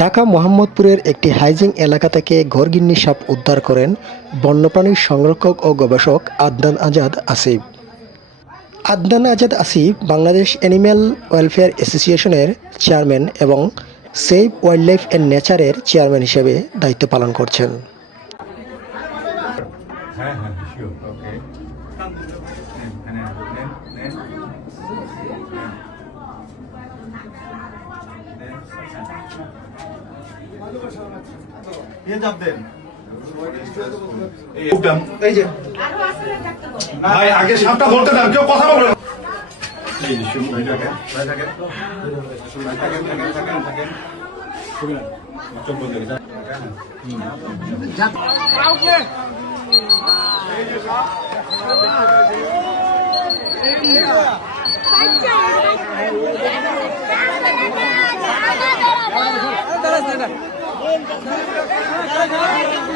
ঢাকা মোহাম্মদপুরের একটি হাইজিং এলাকা থেকে ঘরগিন্নি সাপ উদ্ধার করেন বন্যপ্রাণী সংরক্ষক ও গবেষক আদনান আজাদ আসিফ। আদনান আজাদ আসিফ বাংলাদেশ অ্যানিম্যাল ওয়েলফেয়ার অ্যাসোসিয়েশনের চেয়ারম্যান এবং সেভ ওয়াইল্ডলাইফ অ্যান্ড নেচারের চেয়ারম্যান হিসেবে দায়িত্ব পালন করছেন। ভাই আগে সাপটা ধরতে দেন, কেউ কথা বলবে না। Thank you.